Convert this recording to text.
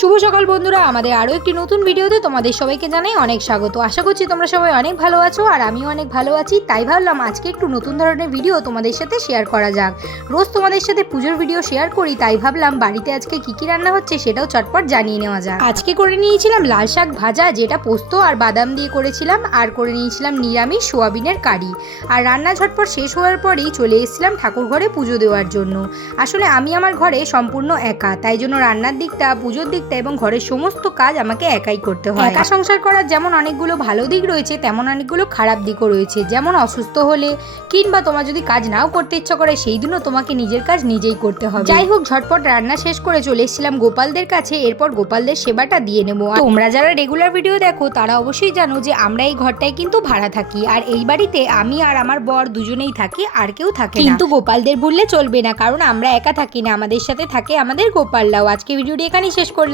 শুভ সকাল বন্ধুরা, আমাদের আরও একটি নতুন ভিডিওতে তোমাদের সবাইকে জানাই অনেক স্বাগত। আশা করছি তোমরা সবাই অনেক ভালো আছো আর আমিও অনেক ভালো আছি। তাই ভাবলাম আজকে একটু নতুন ধরনের ভিডিও তোমাদের সাথে শেয়ার করা যাক। রোজ তোমাদের সাথে পুজোর ভিডিও শেয়ার করি, তাই ভাবলাম বাড়িতে আজকে কী রান্না হচ্ছে সেটাও চটপট জানিয়ে নেওয়া যাক। আজকে করে নিয়েছিলাম লাল শাক ভাজা, যেটা পোস্ত আর বাদাম দিয়ে করেছিলাম, আর করে নিয়েছিলাম নিরামিষ সোয়াবিনের কারি। আর রান্না ঝটপট শেষ হওয়ার পরেই চলে এসেছিলাম ঠাকুর ঘরে পুজো দেওয়ার জন্য। আসলে আমি আমার ঘরে সম্পূর্ণ একা, তাই জন্য রান্নার দিকটা, পুজোর দিকটা এবং ঘরের সমস্ত কাজ আমাকে একাই করতে হয়। একা সংসার করার যেমন অনেকগুলো ভালো দিক রয়েছে, তেমন অনেকগুলো খারাপ দিকও রয়েছে। যেমন অসুস্থ হলে কিংবা তোমার যদি কাজ নাও করতে ইচ্ছা করে, সেই দিনও তোমাকে নিজের কাজ নিজেই করতে হবে। যাই হোক, ঝটপট রান্না শেষ করে চলে এসেছিলাম গোপালদের কাছে। এরপর গোপালদের সেবাটা দিয়ে নেবো। তোমরা যারা রেগুলার ভিডিও দেখো তারা অবশ্যই জানো যে আমরা এই ঘরটায় কিন্তু ভাড়া থাকি, আর এই বাড়িতে আমি আর আমার বর দুজনেই থাকি, আর কেউ থাকে না। কিন্তু গোপালদের ভুললে চলবে না, কারণ আমরা একা থাকি না, আমাদের সাথে থাকে আমাদের গোপালরাও। আজকে ভিডিওটি এখানেই শেষ করলাম।